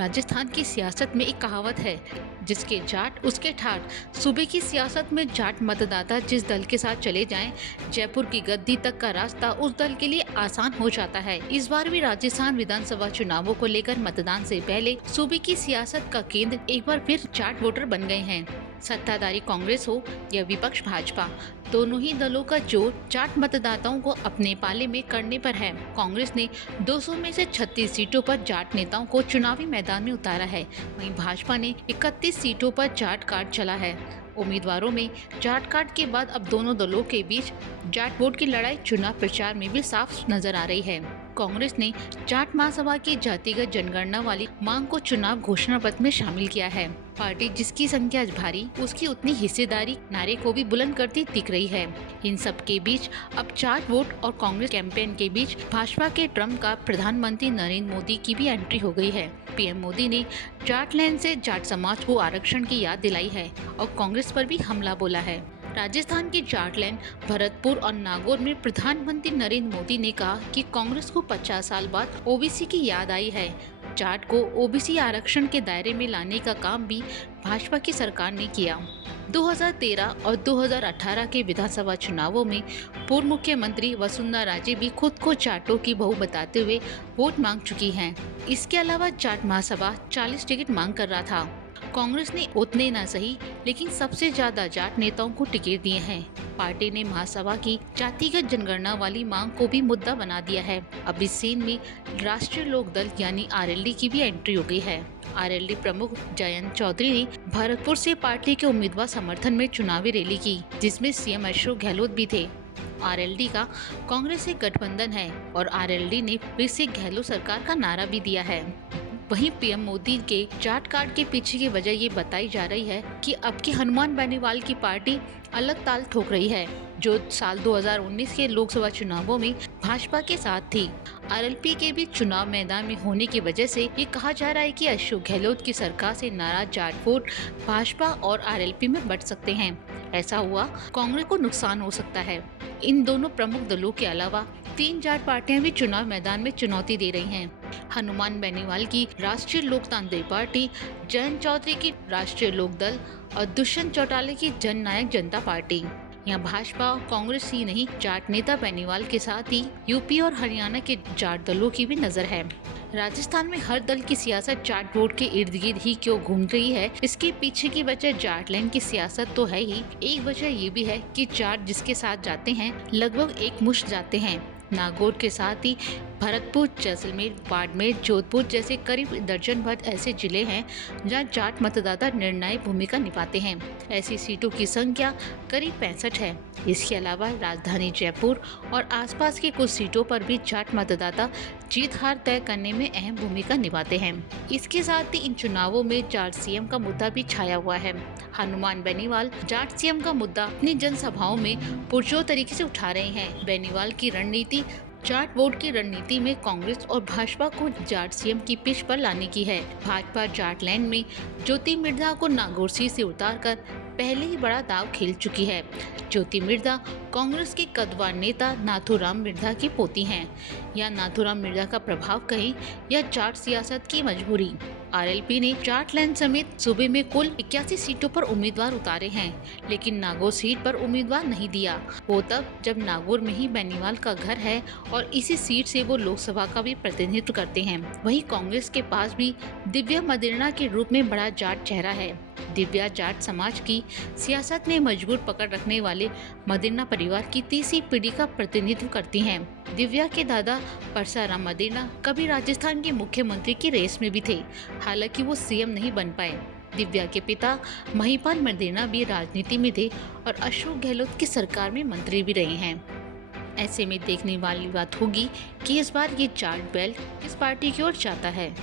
राजस्थान की सियासत में एक कहावत है, जिसके जाट उसके ठाट। सूबे की सियासत में जाट मतदाता जिस दल के साथ चले जाएं, जयपुर की गद्दी तक का रास्ता उस दल के लिए आसान हो जाता है। इस बार भी राजस्थान विधानसभा चुनावों को लेकर मतदान से पहले सूबे की सियासत का केंद्र एक बार फिर जाट वोटर बन गए हैं। सत्ताधारी कांग्रेस हो या विपक्ष भाजपा, दोनों ही दलों का जोर जाट मतदाताओं को अपने पाले में करने पर है। कांग्रेस ने 200 में से 36 सीटों पर जाट नेताओं को चुनावी मैदान में उतारा है, वहीं भाजपा ने 31 सीटों पर जाट कार्ड चला है। उम्मीदवारों में जाट कार्ड के बाद अब दोनों दलों के बीच जाट वोट की लड़ाई चुनाव प्रचार में भी साफ नजर आ रही है। कांग्रेस ने जाट महासभा की जातिगत जनगणना वाली मांग को चुनाव घोषणा पत्र में शामिल किया है। पार्टी जिसकी संख्या भारी उसकी उतनी हिस्सेदारी नारे को भी बुलंद करती दिख रही है। इन सब के बीच अब जाट वोट और कांग्रेस कैंपेन के बीच भाजपा के ट्रम्प का प्रधानमंत्री नरेंद्र मोदी की भी एंट्री हो गई है। पीएम मोदी ने जाट लैंड से जाट समाज को आरक्षण की याद दिलाई है और कांग्रेस पर भी हमला बोला है। राजस्थान के जाटलैंड, भरतपुर और नागौर में प्रधानमंत्री नरेंद्र मोदी ने कहा कि कांग्रेस को 50 साल बाद ओबीसी की याद आई है। जाट को ओबीसी आरक्षण के दायरे में लाने का काम भी भाजपा की सरकार ने किया। 2013 और 2018 के विधानसभा चुनावों में पूर्व मुख्यमंत्री वसुंधरा राजे भी खुद को जाटों की बहू बताते हुए वोट मांग चुकी हैं। इसके अलावा जाट महासभा 40 टिकट मांग कर रहा था। कांग्रेस ने उतने न सही लेकिन सबसे ज्यादा जाट नेताओं को टिकट दिए हैं। पार्टी ने महासभा की जातिगत जनगणना वाली मांग को भी मुद्दा बना दिया है। अब इस सीन में राष्ट्रीय लोक दल यानी आरएलडी की भी एंट्री हो गई है। आरएलडी प्रमुख जयंत चौधरी ने भरतपुर से पार्टी के उम्मीदवार समर्थन में चुनावी रैली की, जिसमें सीएम अशोक गहलोत भी थे। आरएलडी का कांग्रेस से गठबंधन है और आरएलडी ने फिर से गहलोत सरकार का नारा भी दिया है। वहीं पीएम मोदी के जाट कार्ड के पीछे की वजह ये बताई जा रही है कि अब की हनुमान बेनीवाल की पार्टी अलग ताल ठोक रही है, जो साल 2019 के लोकसभा चुनावों में भाजपा के साथ थी। आरएलपी के भी चुनाव मैदान में होने की वजह से ये कहा जा रहा है कि अशोक गहलोत की सरकार से नाराज जाट वोट भाजपा और आरएलपी में बंट सकते हैं। ऐसा हुआ कांग्रेस को नुकसान हो सकता है। इन दोनों प्रमुख दलों के अलावा 3 जाट पार्टियां भी चुनाव मैदान में चुनौती दे रही हैं। हनुमान बेनीवाल की राष्ट्रीय लोकतांत्रिक पार्टी, जयंत चौधरी की राष्ट्रीय लोक दल और दुष्यंत चौटाला की जन नायक जनता पार्टी। यहाँ भाजपा और कांग्रेस ही नहीं, जाट नेता बेनीवाल के साथ ही यूपी और हरियाणा के जाट दलों की भी नजर है। राजस्थान में हर दल की सियासत जाट वोट के इर्द गिर्द ही क्यों घूम रही है, इसके पीछे की वजह जाटलैंड की सियासत तो है ही। एक वजह ये भी है कि जाट जिसके साथ जाते हैं लगभग एक मुश्त जाते हैं। नागौर के साथ ही भरतपुर, जैसलमेर, बाड़मेर, जोधपुर जैसे करीब दर्जन भर ऐसे जिले हैं जहां जाट मतदाता निर्णायक भूमिका निभाते हैं। ऐसी सीटों की संख्या करीब 65 है। इसके अलावा राजधानी जयपुर और आसपास की कुछ सीटों पर भी जाट मतदाता जीत हार तय करने में अहम भूमिका निभाते हैं। इसके साथ ही इन चुनावों में जाट सीएम का मुद्दा भी छाया हुआ है। हनुमान बेनीवाल जाट सीएम का मुद्दा अपनी जनसभाओं में पुरजोर तरीके से उठा रहे हैं। बेनीवाल की रणनीति जाट वोट की रणनीति में कांग्रेस और भाजपा को जाट सीएम की पिच पर लाने की है। भाजपा जाटलैंड में ज्योति मिर्धा को नागौर सीट से उतारकर पहले ही बड़ा दाव खेल चुकी है। ज्योति मिर्धा कांग्रेस के कद्दावर नेता नाथूराम मिर्धा की पोती हैं। या नाथूराम मिर्धा का प्रभाव कहें या जाट सियासत की मजबूरी। आरएलपी ने जाटलैंड समेत सूबे में कुल 81 सीटों पर उम्मीदवार उतारे हैं, लेकिन नागौर सीट पर उम्मीदवार नहीं दिया। वो तब जब नागौर में ही बेनीवाल का घर है और इसी सीट से वो लोकसभा का भी प्रतिनिधित्व करते हैं। वहीं कांग्रेस के पास भी दिव्या मदेरणा के रूप में बड़ा जाट चेहरा है। दिव्या जाट समाज की सियासत में मजबूत पकड़ रखने वाले मदेरणा परिवार की तीसरी पीढ़ी का प्रतिनिधित्व करती हैं। दिव्या के दादा परसाराम मदेरणा कभी राजस्थान के मुख्यमंत्री की रेस में भी थे, हालांकि वो सीएम नहीं बन पाए। दिव्या के पिता महिपाल मदेरणा भी राजनीति में थे और अशोक गहलोत की सरकार में मंत्री भी रहे हैं। ऐसे में देखने वाली बात होगी कि इस बार ये जाट बेल्ट किस पार्टी की ओर जाता है।